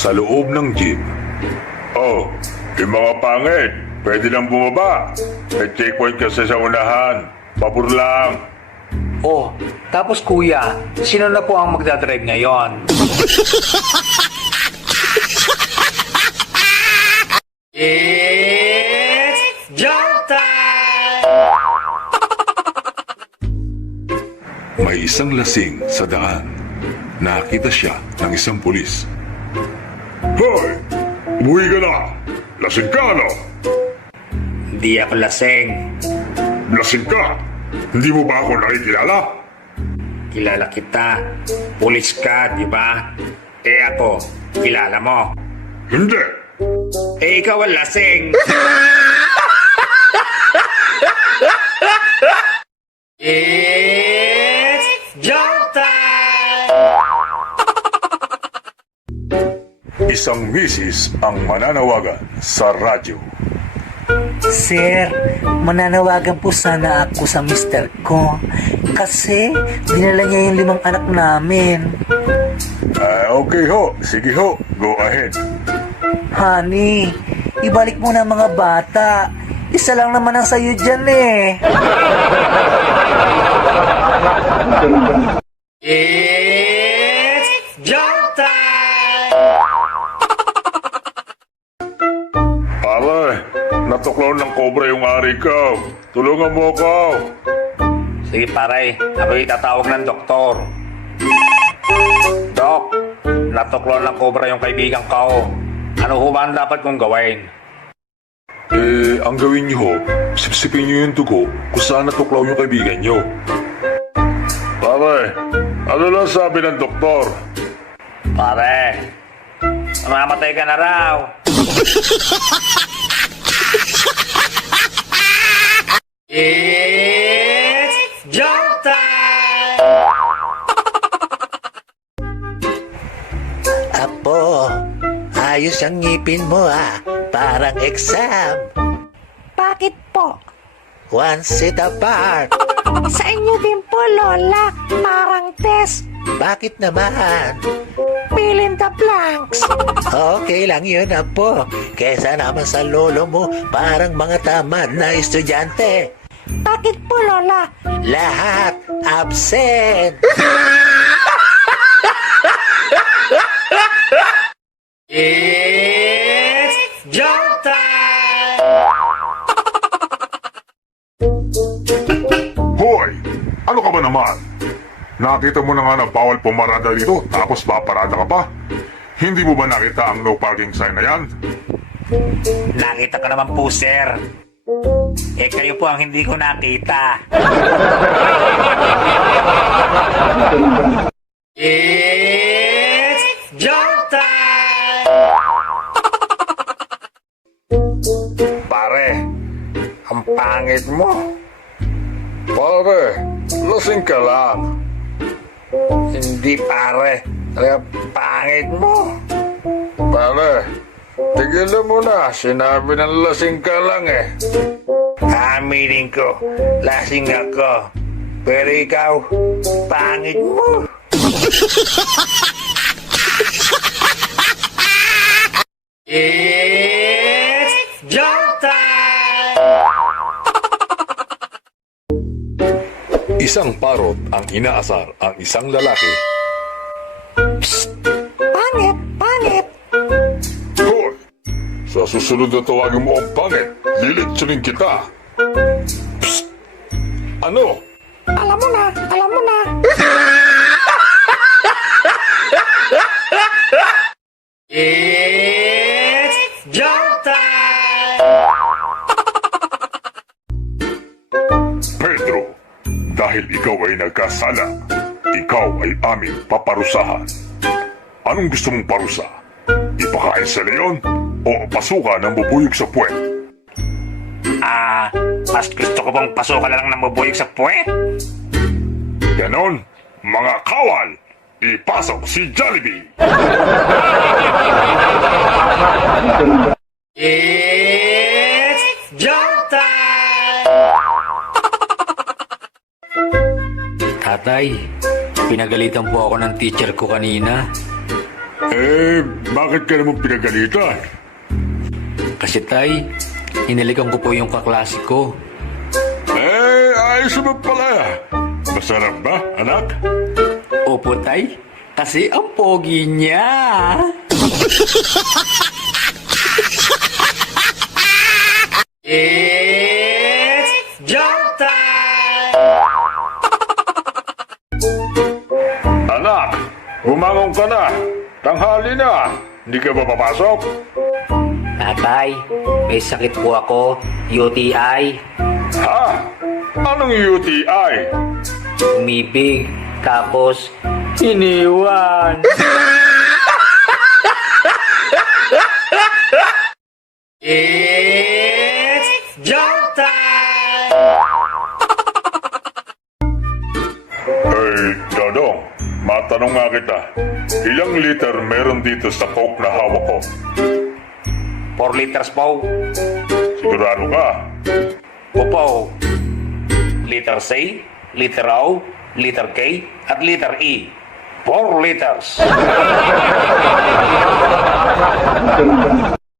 sa loob ng jeep. Oh, yung mga pangit, pwede lang bumaba. May checkpoint kasi sa unahan. Pabor lang. Oh, tapos kuya, sino na po ang magdadrive ngayon? It's jump time! May isang lasing sa daan. Nakita siya ng isang pulis. Hoy! Umuwi ka na! Lasing ka, no? Hindi ako lasing. Lasing ka? Hindi mo ba ako nakikilala? Kilala kita. Pulis ka, di ba? Eh ako, kilala mo. Hindi! Eh ikaw ang lasing. It's jump time! Isang misis ang mananawagan sa radyo. Sir, mananawagan po sana ako sa mister ko kasi dinala niya yung 5 anak namin. Okay ho. Sige ho. Go ahead. Honey, ibalik mo na mga bata. Isa lang naman ang sayo dyan eh. It's jump time! Pare, natuklaw ng kobra yung ari ko. Tulungan mo ako. Sige pare, ako itatawag ng doktor. Dok, natuklaw ng kobra yung kaibigan ko. Ano ho ba ang dapat kong gawin? Ang gawin niyo ho, sipsipin niyo yung dugo kung saan natuklaw yung kaibigan niyo. Pare, ano lang sabi ng doktor? Pare, mamamatay ka na raw. It's jump time! Apo, ayos ang ngipin mo ah. Parang exam. Bakit po? One seat apart. Sa inyo din po, Lola. Parang test. Bakit naman? Fill in the blanks. Okay lang yun, Apo. Kesa naman sa lolo mo, parang mga tamad na estudyante. Bakit po, Lola? Lahat absent. It's jump time! Hoy! Ano ka ba naman? Nakita mo na nga na bawal pumarada dito, tapos paparada ka pa? Hindi mo ba nakita ang no parking sign na yan? Nakita ko naman po, sir. Eh, kayo po ang hindi ko nakita. It's jump time! Pare, ang pangit mo. Pare, lasing ka lang. Hindi, pare. Talaga pangit mo. Pare, tigilan mo na. Sinabi ng lasing ka lang eh. Aminin ko, lasing ako. Pero ikaw, pangit mo. It's jump time! Isang parot ang inaasar ang isang lalaki. Pangit, pangit. Hoy! Sa susunod na tawagin mo ang pangit, lilitsunin kita. Psst! Ano? Alam mo na, alam mo na. It's jump time! Pedro, dahil ikaw ay nagkasala, ikaw ay aming paparusahan. Anong gusto mong parusa? Ipakain sa leon o pasukan ng bubuyog sa puwet? Mas gusto ko bang pasukan na lang ng mabuyog sa puwet? Ganon, mga kawal, ipasok si Jollibee! It's jump time! Tatay, pinagalitan po ako ng teacher ko kanina. Bakit ka naman pinagalitan? Kasi tay, hinalikan ko po yung kaklase ko. Ayos naman pala. Masarap ba, anak? Opo tay, kasi ang pogi niya. It's joke time! Anak, bumangon ka na. Tanghali na. Hindi ka ba papasok? Tatay, may sakit po ako, UTI. Ha? Anong UTI? Umibig, tapos iniwan. It's joke time! Dodong, matanong nga kita. Ilang liter meron dito sa Coke na hawak ko? 4 liters po. Sigurado ka? Opo. Liter C, liter O, liter K, at liter E. 4 liters.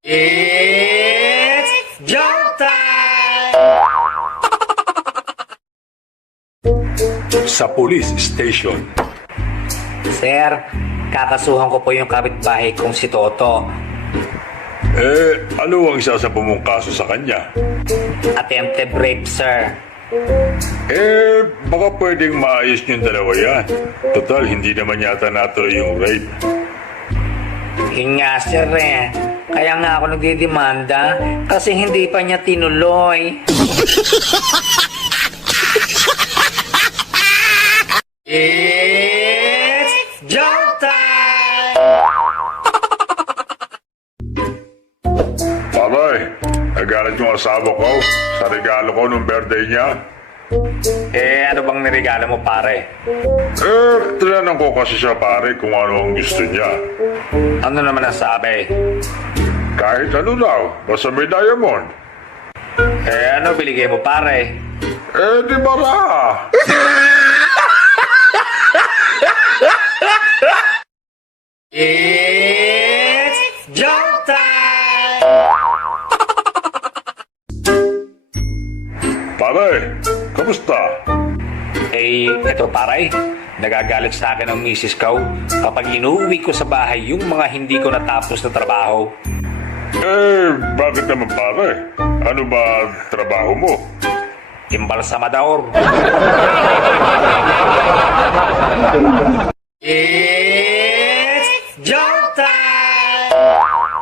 It's joke time! Sa police station. Sir, kakasuhan ko po yung kapitbahay kong si Toto. Ano ang isa sa mong kaso sa kanya? Attempted rape, sir. Baka pwedeng maayos niyong dalawa yan. Total, hindi naman yata natuloy yung rape. Yun nga, sir eh. Kaya nga ako nagdidemanda kasi hindi pa niya tinuloy. It's joke time! Palay, nagalit yung asawa ko sa regalo ko nung birthday niya. Ano bang niregalo mo, pare? Tinanong ko kasi siya pare kung ano ang gusto niya. Ano naman ang sabi? Kahit ano daw, basta may diamond. Ano biligay mo, pare? Di ba na? It's joke time! Pare, kamusta? Eto pare, nagagalit sa akin ang misis ko kapag inuwi ko sa bahay yung mga hindi ko natapos na trabaho. Bakit naman pare? Ano ba trabaho mo? Imbalsamador. It's joke time!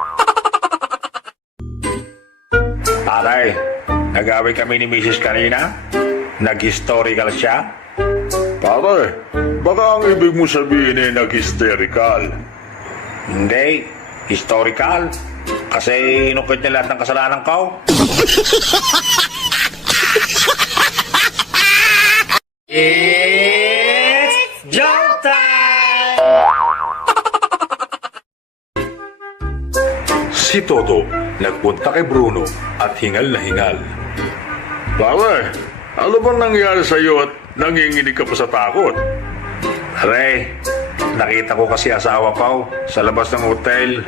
Pare, nag-away kami ni misis kanina. Nag-historical siya. Pare, baka ang ibig mo sabihin ay nag-hysterical. Hindi, historical. Kasi inukit niya lahat ng kasalanan ko. It's joke time! Si Toto nagpunta kay Bruno at hingal na hingal. Pare, ano bang nangyari sa iyo at nanginginig ka pa sa takot? Aray, nakita ko kasi asawa ko sa labas ng hotel.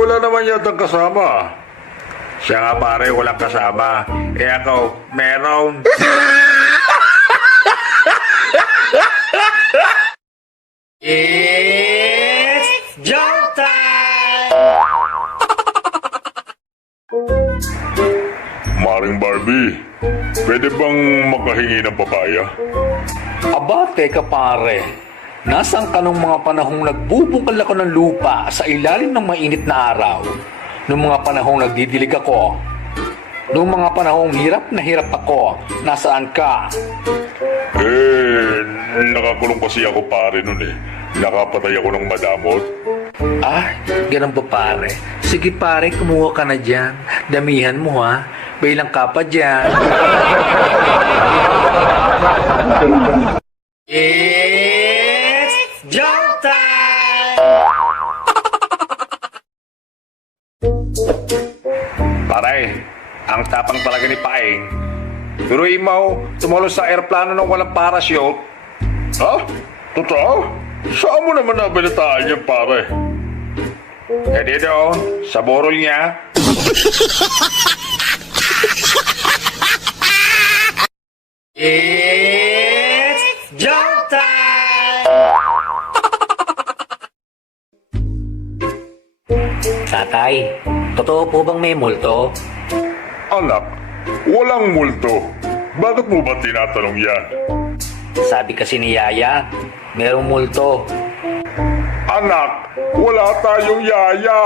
Wala naman yatang kasama. Siya nga pare, walang kasama. Ako, meron. It's joke time! Maring Barbie, pwede bang makahingi ng papaya? Aba, teka pare. Nasaan ka nung mga panahong nagbubungkal ako ng lupa sa ilalim ng mainit na araw? Nung mga panahong nagdidilig ako? Nung mga panahong hirap na hirap ako, nasaan ka? Nakakulong kasi ako pare nun eh. Nakapatay ako ng madamot. Ah, ganun ba pare? Sige pare, kumuha ka na dyan. Damihan mo ha. Bailang ka pa dyan. It's joke time! Pare, ang tapang talaga ni Paeng. Turuin mo, tumulo sa aeroplano ng walang parachute. Ha? Totoo? Saan mo naman nabalitaan yan, pare? Eh dito, sa burol niya. It's jump time! Tatay, totoo po bang may multo? Anak, walang multo. Bakit mo ba tinatanong yan? Sabi kasi ni Yaya, merong multo. Anak, wala tayong yaya.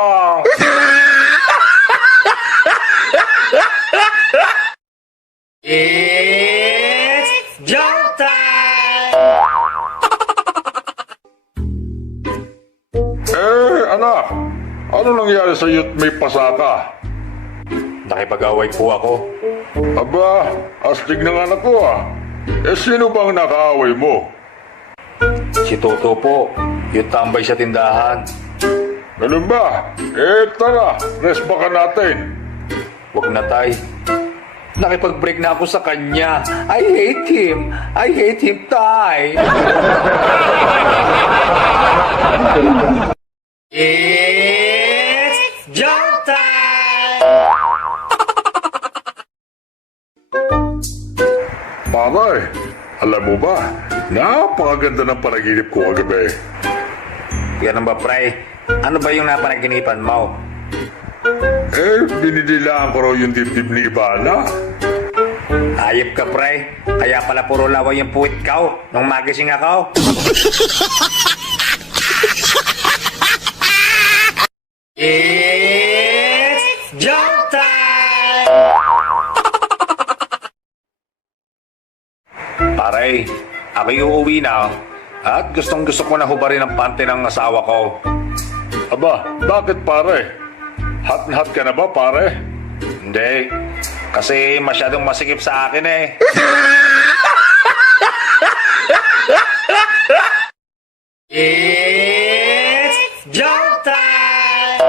It's jump time! Anak, ano nangyari sa iyo't may pasaka? Nakipag-away po ako. Aba, astig ng anak ko ah. Sino bang nakaaway mo? Si Toto po, yung tambay sa tindahan. Ganun ba? Tara, rest baka natin. Wag na, tay. Nakipag-break na ako sa kanya. I hate him. I hate him, tay. It's jump time! Pare, alam mo ba, napakaganda ng panaginip ko kagabi. Yan ba, pre? Ano ba yung napanaginipan mo? Binidilaan ko raw yung dibdib ni Ivana. Ayop ka, pre. Kaya pala puro laway yung puwit ka nung magising ako. It's jump time! Pare, ako yung uuwi na at gustong gusto ko na hubarin ang pante ng asawa ko. Aba, bakit pare? Hot na hot ka na ba pare? Hindi, kasi masyadong masikip sa akin eh. It's jump time!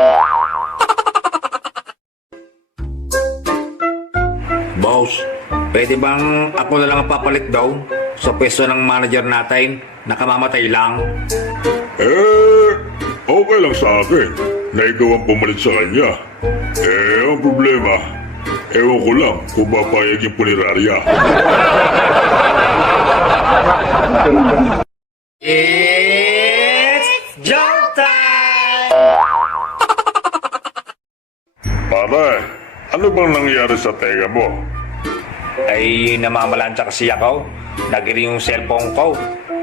Boss, pwede bang ako na lang ang papalit daw sa pwesto ng manager natin na kamamatay lang? Okay lang sa akin na ikaw ang pumalit sa kanya. Ang problema, ewan ko lang kung papayag yung punerarya. It's jump time! Pare, ano bang nangyari sa tenga mo? Ay, namamalansya kasi ako. Nagiri yung cellphone ko.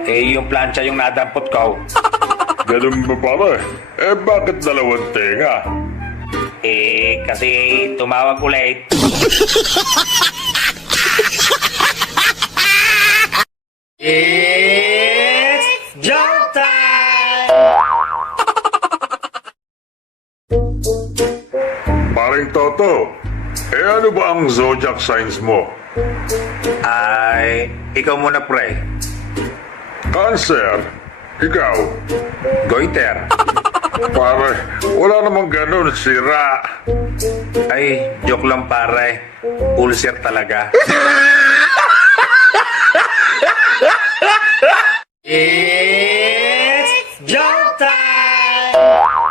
Yung plancha yung nadampot ko. Ganun ba pare? Bakit dalawang tenga? Kasi tumawag ulit. It's jump time! Paring Toto, ano ba ang zodiac signs mo? Ay, ikaw muna, pre. Cancer. Ikaw. Goiter. Pare, wala namang ganun, sira. Ay, joke lang, pare. Ulcer talaga. It's jump time!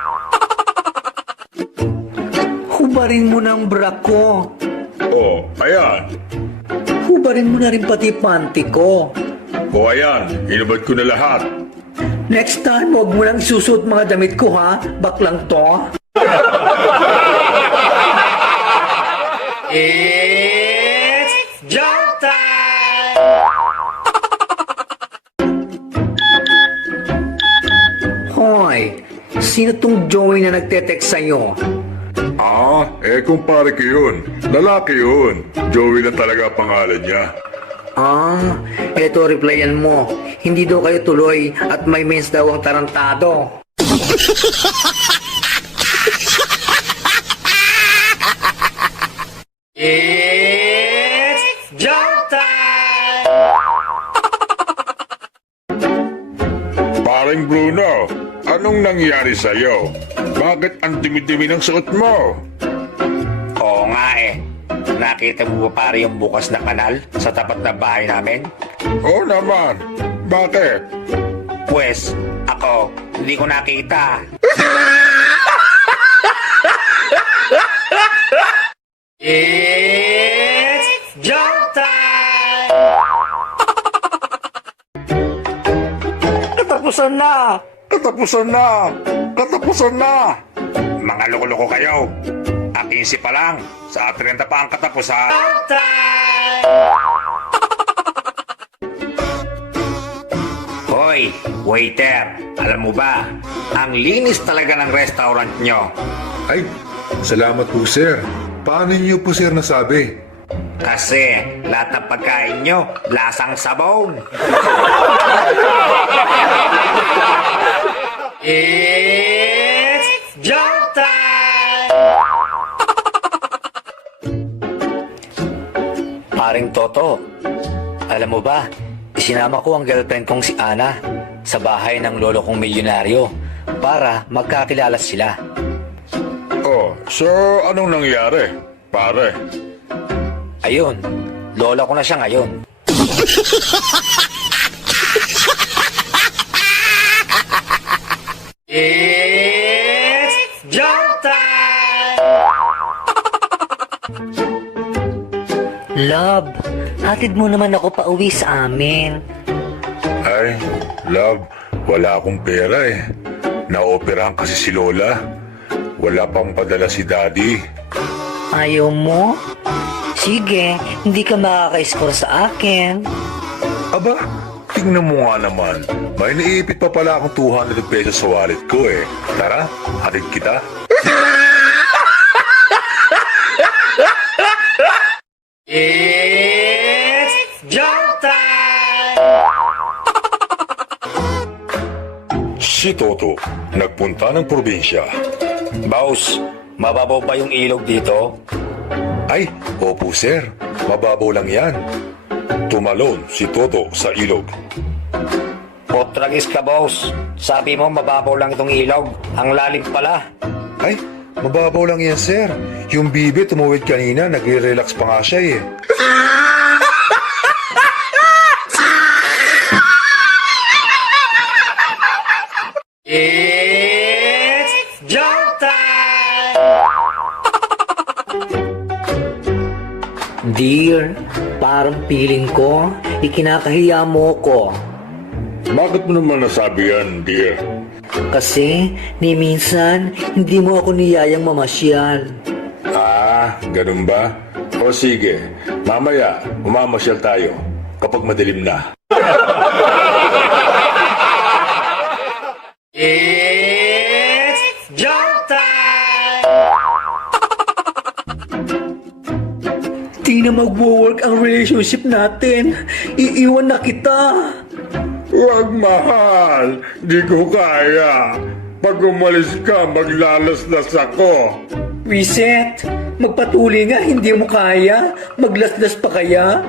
Hubarin mo ng bra ko. Oh, ayan. Hubarin mo na rin pati panty ko. O ayan, inubad ko na lahat. Next time, huwag mo lang isusuot mga damit ko ha. Baklang to. It's jump time! Hoy, sino tong Joey na nagte-text sa'yo? Kumpare ko yun. Lalaki yun. Joey na talaga pangalan niya. Eto replyan mo. Hindi daw kayo tuloy at may mens daw ang tarantado. It's jump time! Paring Bruno, anong nangyari sa'yo? Bakit ang dumi-dumi ng suot mo? Oo nga eh. Nakita mo ba pare yung bukas na kanal sa tapat na bahay namin? Oo naman. Bakit? Pwes, Ako, hindi ko nakita. It's jump time! Katapusan na! Katapusan na! Katapusan na! Mga loko-loko kayo. At 15 pa lang. Sa 30 pa ang katapusan. Jump time! Hoy, waiter. Alam mo ba, ang linis talaga ng restaurant nyo. Ay, salamat po sir. Paano niyo po sir nasabi? Kasi lahat ng pagkain nyo, lasang sabon. It's jump time! Paring Toto, alam mo ba, isinama ko ang girlfriend kong si Ana sa bahay ng lolo kong milyonaryo para magkakilala sila. Oh, so anong nangyari, pare? Ayun, lola ko na siya ngayon. It's jump time! Love, hatid mo naman ako pa uwi sa amin. Ay, love, wala akong pera eh. Naoperahan kasi si Lola. Wala pang padala si Daddy. Ayaw mo? Sige, hindi ka makaka-score sa akin. Aba, tingnan mo nga naman. May naiipit pa pala akong 200 pesos sa wallet ko eh. Tara, hatid kita. It's jump time! Si Toto, nagpunta ng probinsya. Boss, mababaw ba yung ilog dito? Ay, opo sir, mababaw lang yan. Tumalon si Toto sa ilog. Potragis ka, boss. Sabi mo mababaw lang itong ilog. Ang lalim pala. Ay, mababaw lang yan sir. Yung bibi tumuwid kanina, nagre-relax pa nga siya eh. It's jump time! Dear, parang feeling ko, ikinakahiya mo ko. Bakit mo naman nasabi yan, dear? Kasi, ni minsan, hindi mo ako niyayang mamasyal. Ah, ganun ba? O sige, mamaya, umamasyal tayo kapag madilim na. It's jump time! Di na magwo-work ang relationship natin. Iiwan na kita. Huwag mahal, di ko kaya. Pag umalis ka, maglalaslas ako. Reset, magpatuloy nga, hindi mo kaya. Maglaslas pa kaya?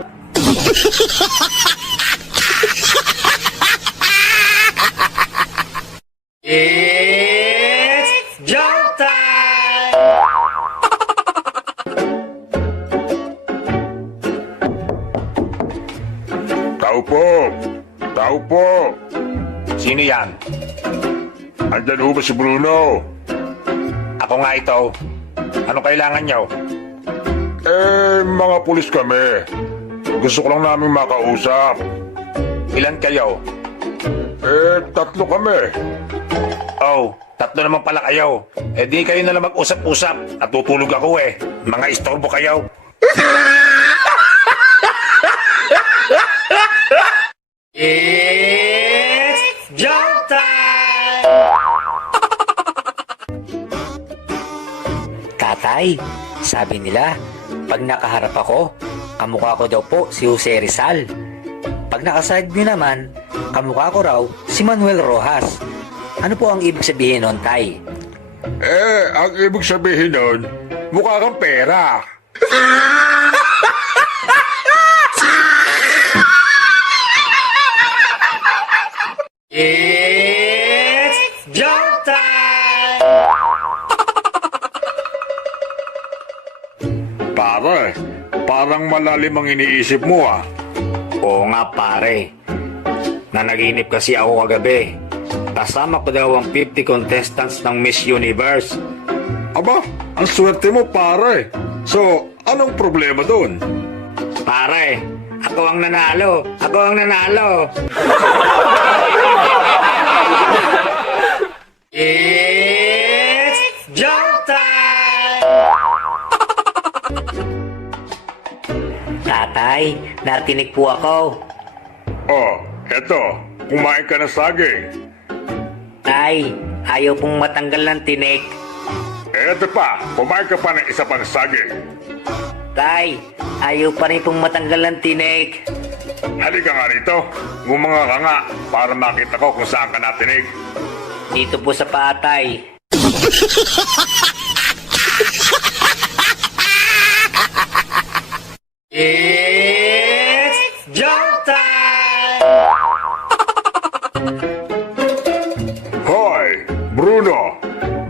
It's jump time! Tao po! Tao po! Sino yan? Andyan ho ba si Bruno? Ako nga ito. Ano kailangan nyo? Mga pulis kami. Gusto ko lang namin makausap. Ilan kayo? 3 kami. Oh, 3 naman pala kayo. Eh di kayo na lang mag-usap-usap. At tutulog ako eh. Mga istorbo kayo. It's jump time! Tatay, sabi nila, pag nakaharap ako, kamukha ko daw po si Jose Rizal. Pag nakaside niyo naman, kamukha ko raw si Manuel Rojas. Ano po ang ibig sabihin nun, Tay? Ang ibig sabihin nun, mukha kang pera. It's jump time! Pare, parang malalim ang iniisip mo Oo nga pare. Nanaginip kasi ako kagabi. Kasama ko daw ang 50 contestants ng Miss Universe. Aba, ang swerte mo pare. So, anong problema doon? Pare, ako ang nanalo! Ako ang nanalo! It's jump time! Tatay, natinig po ako. Oh, eto, kumain ka ng saging. Tay, ayaw pong matanggal ng tinik. Eto pa, kumain ka pa ng isa pang saging. Tay, ayaw pa rin pong matanggal ng tinik. Halika nga rito, ngumanga ka nga para makita ko kung saan ka natinig. Dito po sa patay. It's jump time! Hoy, Bruno,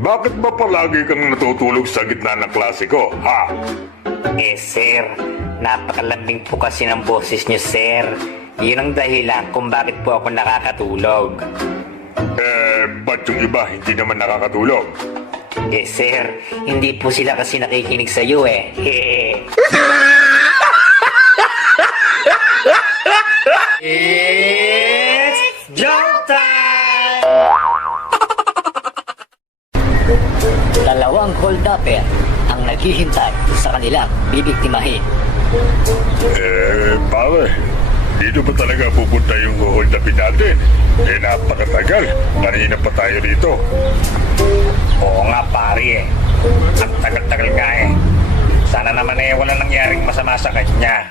bakit ba palagi kang natutulog sa gitna ng klase ko, ha? Sir, napakalambing po kasi ng boses niyo, sir. Yun ang dahilan kung bakit po ako nakakatulog. Ba't yung iba hindi naman nakakatulog? Sir, hindi po sila kasi nakikinig sa iyo eh. It's jump time! Dalawang hold-upper ang naghihintay sa kanilang bibiktimahin. Pare, dito ba talaga pupunta yung hold upin natin? Napakatagal. Kanina pa tayo dito. Oo nga pare eh. Ang tagal-tagal nga eh. Sana naman eh walang nangyaring masama sa kanya.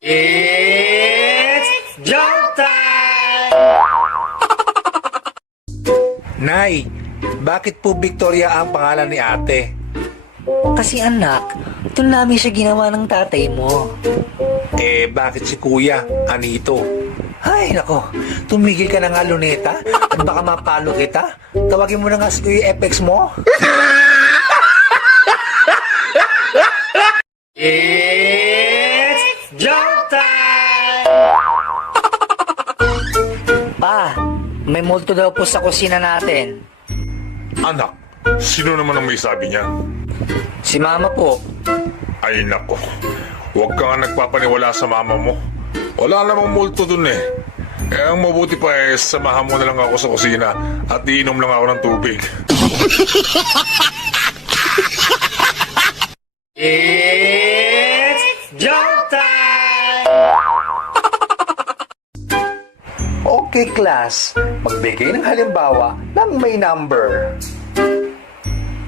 It's jump time! Nay, bakit po Victoria ang pangalan ni ate? Kasi anak, ito namin siya ginawa ng tatay mo. Bakit si Kuya, Anito? Ay, nako, tumigil ka na nga, Luneta, at baka mapalo kita. Tawagin mo na nga si Kuya FX mo. It's jump time! Pa, may multo daw po sa kusina natin. Anak, sino naman ang may sabi niya? Si mama po. Ay nako, huwag ka nga nagpapaniwala sa mama mo. Wala namang multo dun eh. Ang mabuti pa samahan mo na lang ako sa kusina at iinom lang ako ng tubig. It's jump time! Okay, class. Magbigay ng halimbawa ng may number.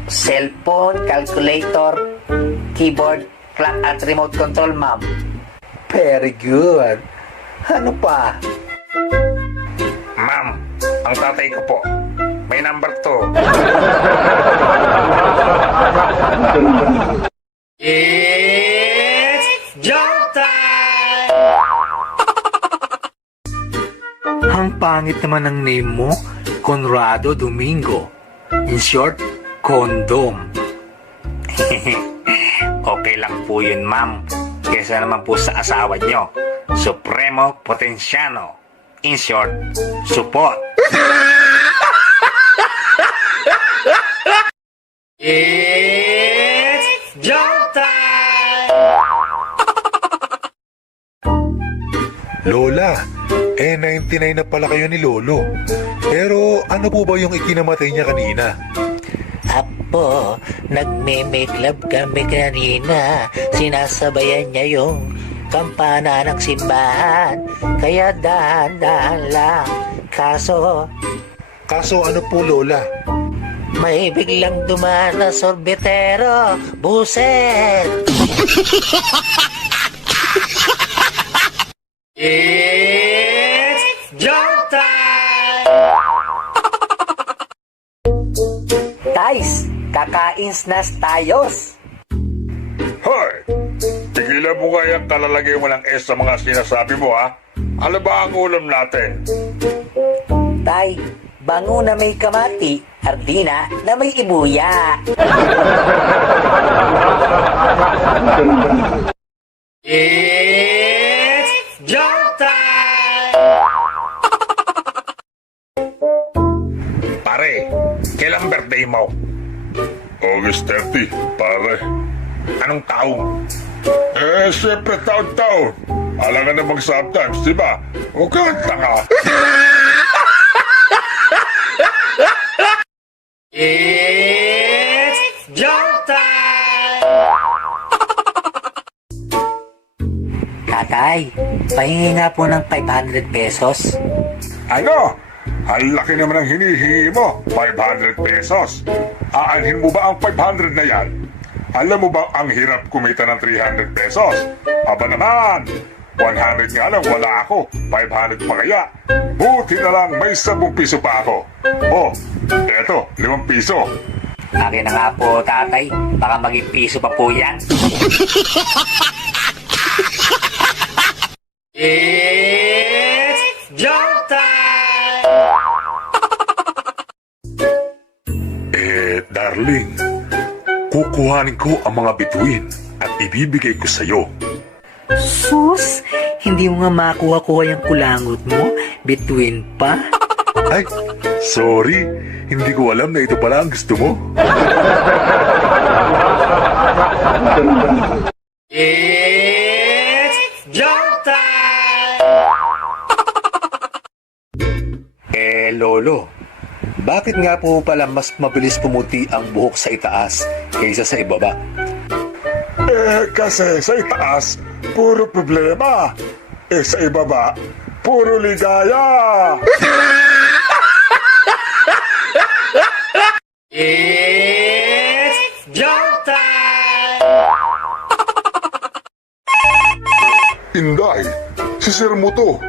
Cellphone, calculator, keyboard, clock at remote control, ma'am. Very good. Ano pa? Ma'am, ang tatay ko po. May number 2. It's jump time! Ang pangit naman ng name mo, Conrado Domingo. In short, Condom. Okay lang po yun, ma'am. Kesa naman po sa asawa nyo, Supremo Potenciano. In short, support. It's jump time! Lola, 99 na pala kayo ni Lolo. Pero ano po ba yung ikinamatay niya kanina? Apo, nagme-make love kami kanina. Sinasabayan niya yung kampana ng simbahan. Kaya dahan-dahan lang. Kaso, Kaso ano po, Lola? may biglang dumaan na sorbetero. Buset! It's jump time! Guys, kakain snacks tayos. Hoy! Tigilan mo kaya kalalagay mo ng S sa mga sinasabi mo, ha? Ano ba ang ulam natin? Tay, bango na may kamati, ardina na may ibuya. It's jump time! kailang birthday mo? August 30, pare. Anong taon? Siyempre taon-taon. Alam ka namang sometimes, di ba? Huwag kang tanga. It's joke time! Tatay, pahingi nga po ng 500 pesos. Ano? Ang laki naman ang hinihingi mo, 500 pesos. Aanhin mo ba ang 500 na yan? Alam mo ba ang hirap kumita ng 300 pesos? Aba naman, 100 nga lang wala ako, 500 pa kaya. Buti na lang may 10 piso pa ako. Oh, eto, 5 piso. Akin na nga po, tatay. Baka maging piso pa po yan. It's joke time! Darling, kukuhanin ko ang mga bituin at ibibigay ko sa'yo. Sus, hindi mo nga makuha-kuha yung kulangot mo? Between pa? Ay, sorry, hindi ko alam na ito pala ang gusto mo. It's joke time! Lolo, bakit nga po pala mas mabilis pumuti ang buhok sa itaas kaysa sa ibaba? Kasi sa itaas, puro problema. Sa ibaba, puro ligaya. It's joke time! Inday, si Sir mo to.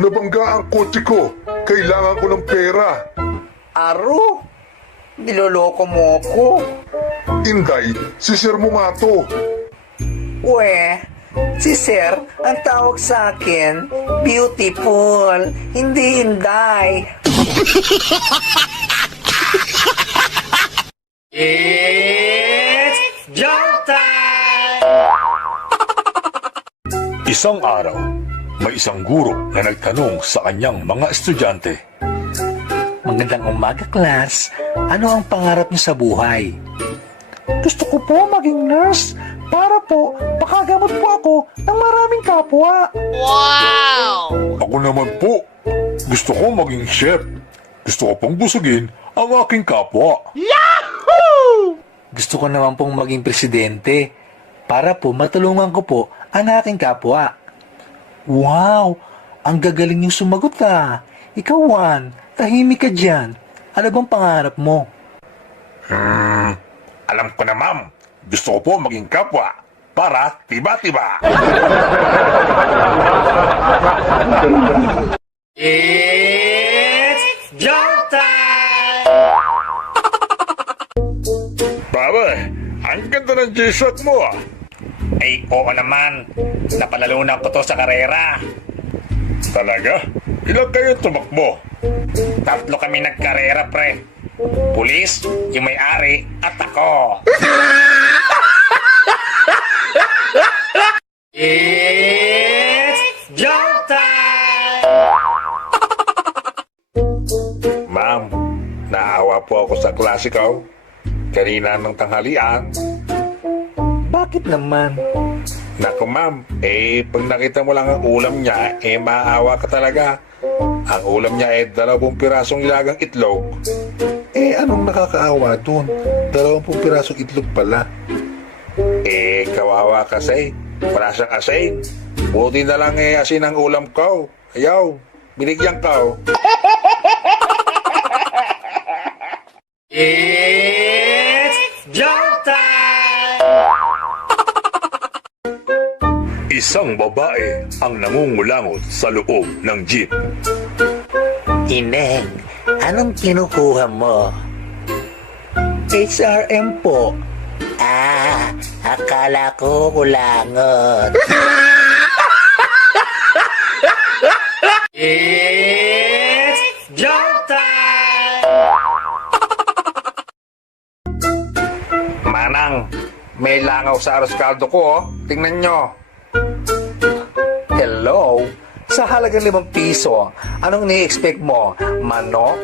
Nabangga ang kotse ko. Kailangan ko ng pera. Aro? Niloloko mo ko. Inday, si Sir mo nga to. We, si Sir, ang tawag sa akin, beautiful, hindi Inday. It's joke time! Isang araw, may isang guro na nagtanong sa kanyang mga estudyante. Magandang umaga, class. Ano ang pangarap niyo sa buhay? Gusto ko po maging nurse para po makagamot po ako ng maraming kapwa. Ako naman po, gusto ko maging chef. Gusto ko pong busugin ang aking kapwa. Gusto ko naman pong maging presidente para po matulungan ko po ang aking kapwa. Wow! Ang gagaling yung sumagot ah. Ikaw, Juan, tahimik ka dyan. Ano bang pangarap mo? Alam ko na, ma'am. Gusto ko po maging kapwa para tiba-tiba. It's joke time! Pare, ang ganda ng G-Shock mo ah. Ay, oo naman. Napalalunan ko to sa karera. Talaga? Ilan kayo tumakbo? 3 kami nagkarera, pre. Pulis, yung may-ari, at ako. It's joke time! Ma'am, naawa po ako sa klase ko. Kanina ng tanghalian. Bakit naman? Naku ma'am, pag nakita mo lang ang ulam niya, maawa ka talaga. Ang ulam niya 2 pirasong nilagang itlog. Anong nakakaawa dun? 20 pirasong itlog pala. Kawawa kasi. Wala siyang asin. Buti na lang asin ang ulam ko. Ayaw, binigyan ko. It's joke time! Isang babae ang nangungulangot sa loob ng jeep. Ineng, anong kinukuha mo? HRM po. Akala ko kulangot. It's joke time! Manang, may langaw sa aros kaldo ko, oh. Tingnan nyo. Hello? Sa halagang 5 piso, anong ni-expect mo? Manok?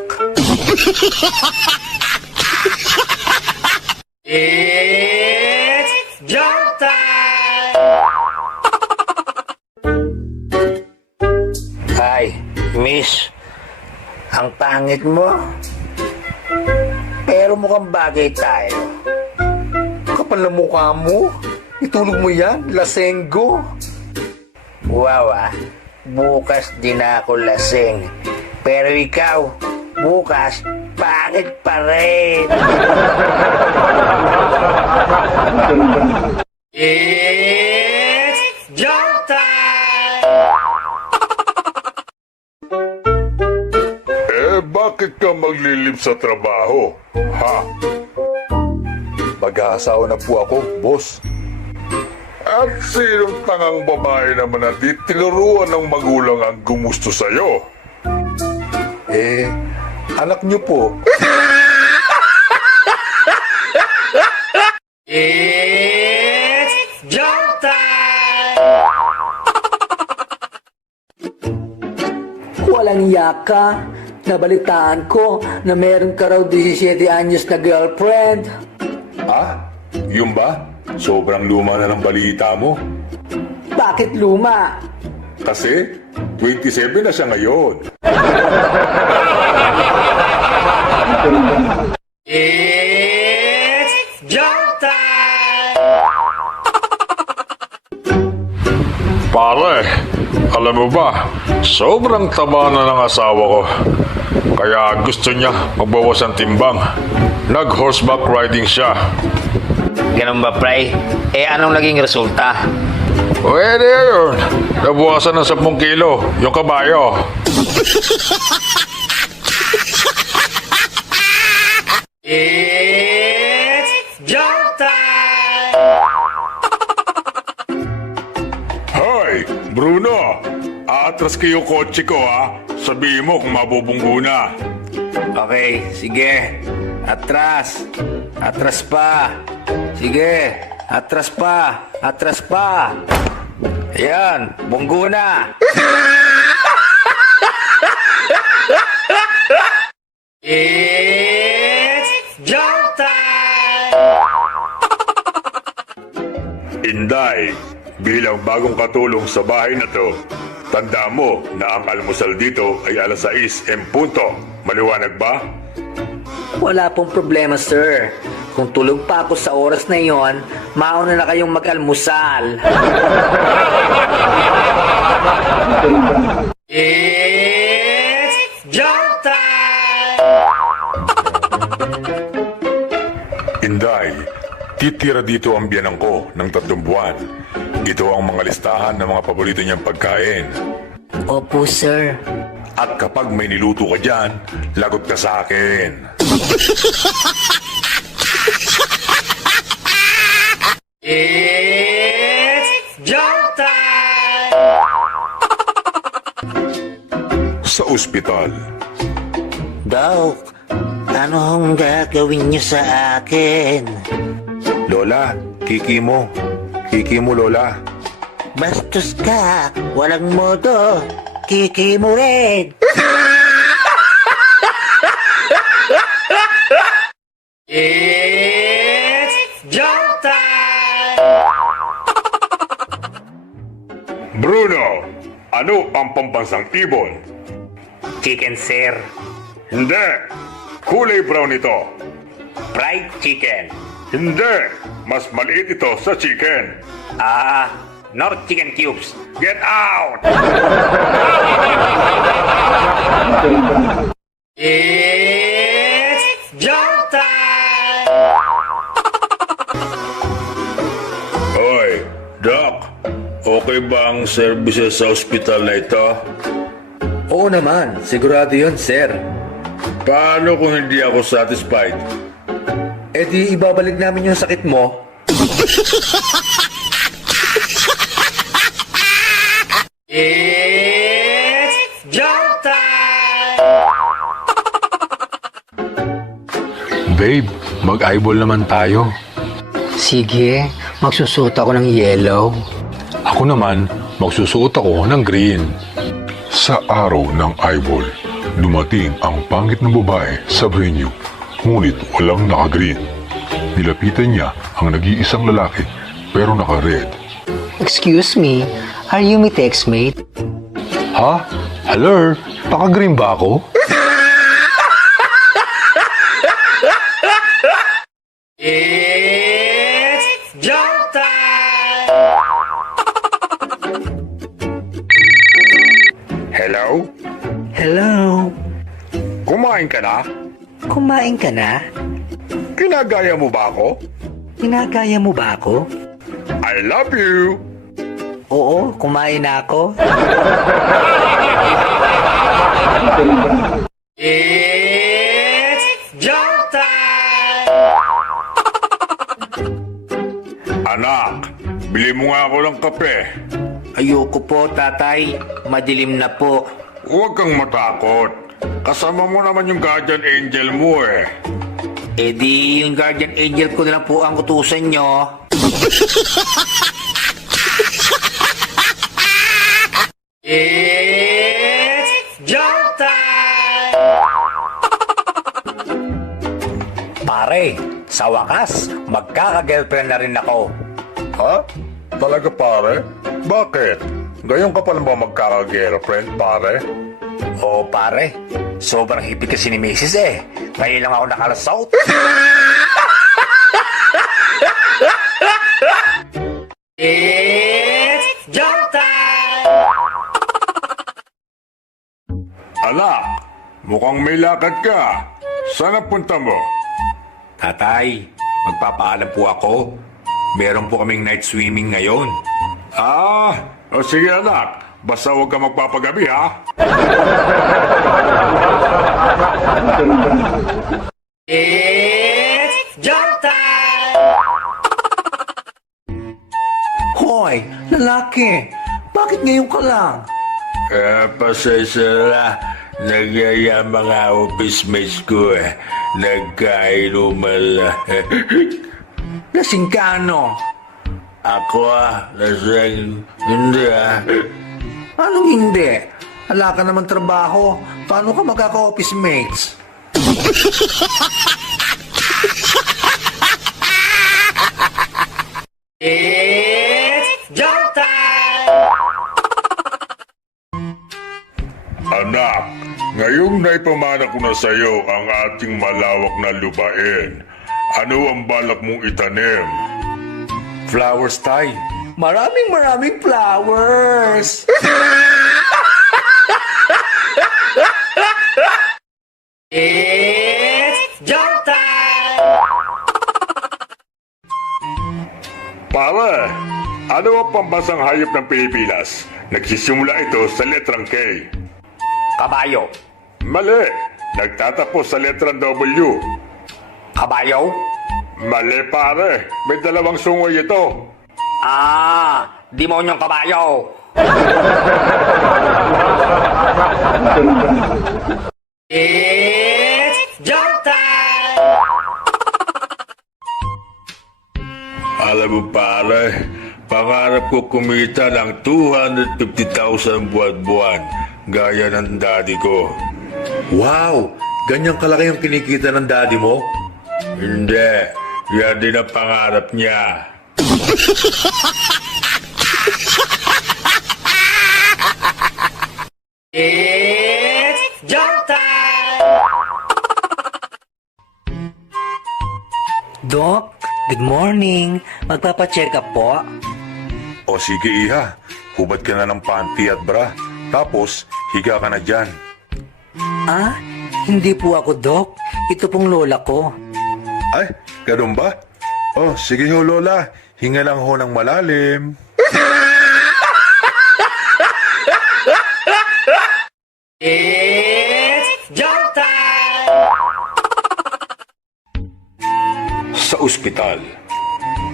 Ang pangit mo. Pero mukhang bagay tayo. Kapal na mukha mo. Itulog mo yan, lasenggo. Wow bukas din ako lasing. Pero ikaw, bukas, pangit pa rin. It's joke time! Bakit ka maglilib sa trabaho? Ha? Mag-aasawa na po ako, boss. At sinong tangang babae naman na di tinuruan ng magulang ang gumusto sa'yo? Anak niyo po. It's joke time! Walang yaka. Nabalitaan ko na meron ka raw 17 anyos na girlfriend. Yung ba? Sobrang luma na ng balita mo. Bakit luma? Kasi 27 na siya ngayon. It's joke time! Pare, alam mo ba, sobrang taba na ng asawa ko. Kaya gusto niya magbawas ng timbang. Nag-horseback riding siya. Ganun ba, Pray? Anong naging resulta? Pwede yun. Nabuwasan ng 10 kilo, yung kabayo. It's joke time! Hoy, Bruno! Aatras kayo kotse ko ha. Sabihin mo kung mabubunggo na. Okay, sige. Atras. Atras pa. Sige. Atras pa. Atras pa. Ayan, bunggo na. It's joke time! Inday, bilang bagong katulong sa bahay na to, tanda mo na ang almusal dito ay alas 6 en punto. Maliwanag ba? Wala pong problema, sir. Kung tulog pa ako sa oras na yon, mauna na kayong mag-almusal. It's joke time! Inday, titira dito ang biyanang ko ng 3 buwan. Ito ang mga listahan ng mga paborito niyang pagkain. Opo, sir. At kapag may niluto ka dyan, lagot ka sa akin. It's joke time! Sa ospital, Dok, ano hong gagawin niyo sa akin? Lola, kiki mo. Kiki mo, Lola. Bastos ka. Walang modo. Kiki mo rin. It's joke time! Bruno, ano ang pambansang ibon? Chicken, sir. Hindi. Kulay brown ito. Fried chicken. Hindi. Mas maliit ito sa chicken. North chicken cubes. Get out! It's joke time! Hoy, Doc. Okay ba ang services sa ospital na ito? Oo naman, sigurado yun, sir. Paano kung hindi ako satisfied? Eh di ibabalik namin yung sakit mo. It's joke time! Babe, mag-eyeball naman tayo. Sige, magsusuot ako ng yellow. Ako naman, magsusuot ako ng green. Sa araw ng eyeball, dumating ang pangit na babae sa venue, ngunit walang naka-green. Nilapitan niya ang nag-iisang lalaki pero naka-red. Excuse me, are you my textmate? Ha? Hello? Naka-green ba ako? Hello? Kumain ka na? Kumain ka na? Kinagaya mo ba ako? Ginagaya mo ba ako? I love you! Oo, kumain na ako. It's jump time! Anak, bili mo nga ako ng kape. Ayoko po, tatay. Madilim na po. Huwag kang matakot. Kasama mo naman yung guardian angel mo eh. E di, yung guardian angel ko na lang po ang utusan nyo. It's jump time! Pare, sa wakas, magkaka-girlfriend na rin ako. Ha? Talaga pare? Bakit? Gayon ka pa lang ba magkaka-girlfriend pare? Oo pare, sobrang hipit kasi ni Mrs. eh. Ngayon lang ako nakalasot. It's jump time! Anak, mukhang may lakad ka. Saan ang punta mo? Tatay, magpapaalam po ako. Meron po kaming night swimming ngayon. O sige anak, basta huwag ka magpapagabi ha. It's jump time! Hoy, lalaki! Bakit ngayon ka lang? Pasensya na. Nagyaya mga office mates ko eh. Nagkainuman lang. Lasing ka ano? Ako lasing. Hindi Anong hindi? Wala ka naman trabaho. Paano ka magkaka-office mates? It's jump time! Anak, ngayong naipamana ko na sa'yo ang ating malawak na lupain. Ano ang balak mong itanim? Flowers, tay. Maraming flowers! It's jump time! Pare, ano ang pambasang hayop ng Pilipinas? Nagsisimula ito sa letrang K. Kabayo. Mali, nagtatapos sa letrang W. Kabayo? Mali pare, may dalawang sungoy ito. Demonyong kabayo. It's jump time! Alam mo pare, pangarap ko kumita ng 250,000 buwan-buwan, gaya ng daddy ko. Wow! Ganyang kalaki yung kinikita ng daddy mo? Hindi, yan din ang pangarap niya. It's jump time! Doc, good morning. Magpapacheck up po. O sige iha, hubad ka na ng panty at bra. Tapos, higa ka na dyan. Ah, hindi po ako, Doc. Ito pong lola ko. Ay, ganun ba? Oh, sige ho lola, hinga lang ho ng malalim. It's jump time! Sa ospital.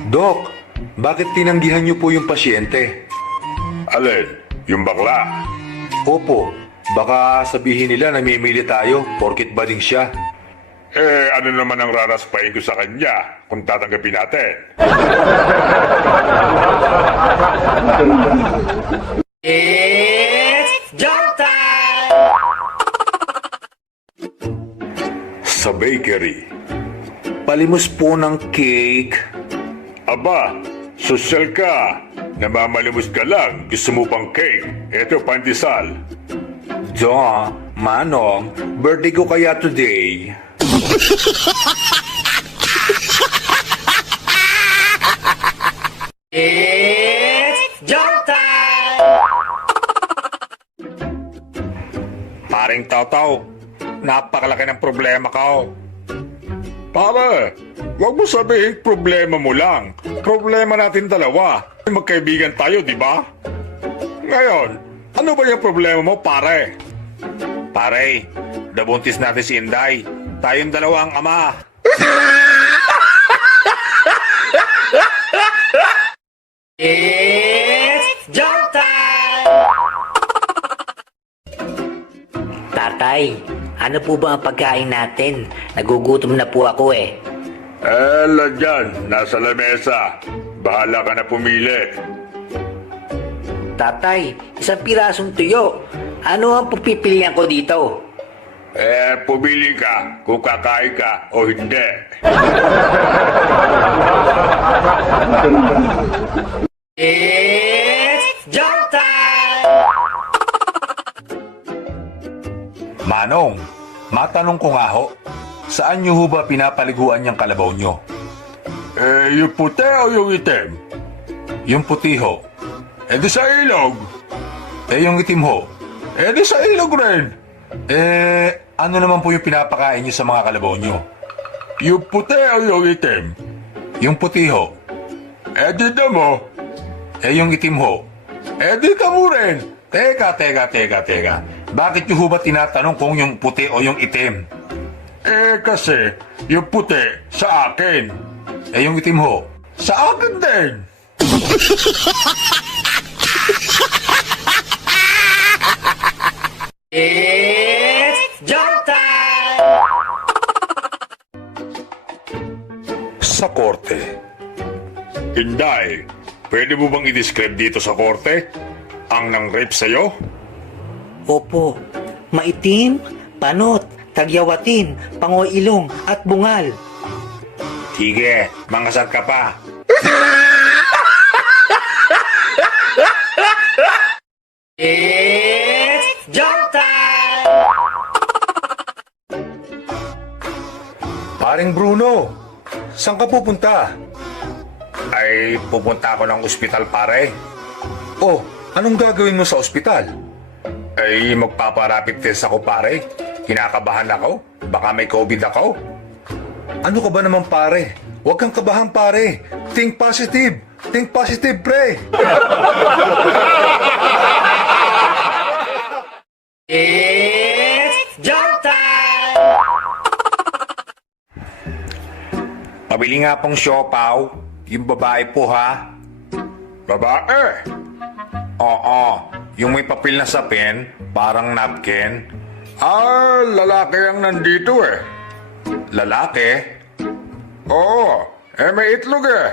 Dok, bakit tinanggihan niyo po yung pasyente? Alin, yung bakla? Opo, baka sabihin nila na namimili tayo porkit bading siya. Ano naman ang raraspain ko sa kanya kung tatanggapin natin? It's jump time! Sa bakery. Palimos po ng cake. Aba, sosyal ka. Namamalimos ka lang. Gusto mo pang cake. Eto, pandesal. Jo, Manong, birthday ko kaya today. It's jump time! Paring Tataw, napakalaki ng problema ka. Pare, wag mo sabihin problema mo lang. Problema natin dalawa. Magkaibigan tayo, di ba? Ngayon, ano ba yung problema mo, pare? Pare, nabuntis natin si Inday. Tayong dalawa ang ama. Tatay, ano po ba ang pagkain natin? Nagugutom na po ako eh. Dyan, nasa lamesa. Bahala ka na pumili. Tatay, isang pirasong tuyo. Ano ang pupipilian ko dito? Pumili ka kung kakain ka o hindi. Manong, matanong ko nga ho, saan niyo ho ba pinapaliguan yung kalabaw niyo? Yung puti o yung itim? Yung puti ho. Di sa ilog. Yung itim ho. Di sa ilog rin. Ano naman po yung pinapakain niyo sa mga kalabaw niyo? Yung puti o yung itim? Yung puti ho. Di na mo. Yung itim ho. Di ka mo rin. Teka. Bakit niyo ho ba tinatanong kung yung puti o yung itim? Kasi yung puti sa akin. Yung itim ho. Sa akin din. Sa korte. Inday, pwede mo bang i-describe dito sa korte ang nang-rape sa'yo? Opo, maitim, panot, tagyawatin, pangoilong at bungal. Sige, mangasar ka pa. Paring Bruno, saan ka pupunta? Ay, pupunta ako ng ospital, pare. Oh, anong gagawin mo sa ospital? Ay, magpaparapid test ako, pare. Kinakabahan ako. Baka may COVID ako. Ano ka ba naman, pare? Huwag kang kabahan, pare. Think positive. Think positive, pre. Pabili nga pong siopaw. Yung babae po, ha? Babae. Oo. Yung may papel na sapin, parang napkin. Lalaki ang nandito eh. Lalaki? Oo, may itlog eh.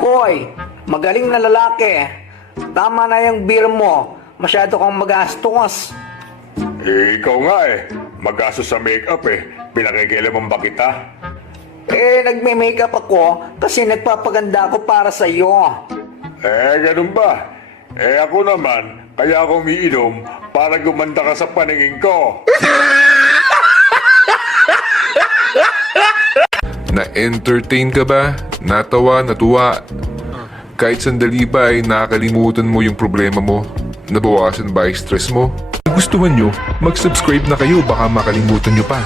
Hoy, magaling na lalaki. Tama na yung beer mo. Masyado kang magastos. Ikaw nga eh. Magastos sa makeup eh. Pinakikialaman ba kita? Nagme-makeup ako kasi nagpapaganda ako para sa iyo. Ganun ba? Ako naman, kaya ako umiinom para gumanda ka sa paningin ko. Na-entertain ka ba? Natawa, natuwa? Kahit sandali ba ay nakakalimutan mo yung problema mo? Nabawasan ba yung stress mo? Kung gusto nyo, mag-subscribe na kayo baka makalimutan nyo pa.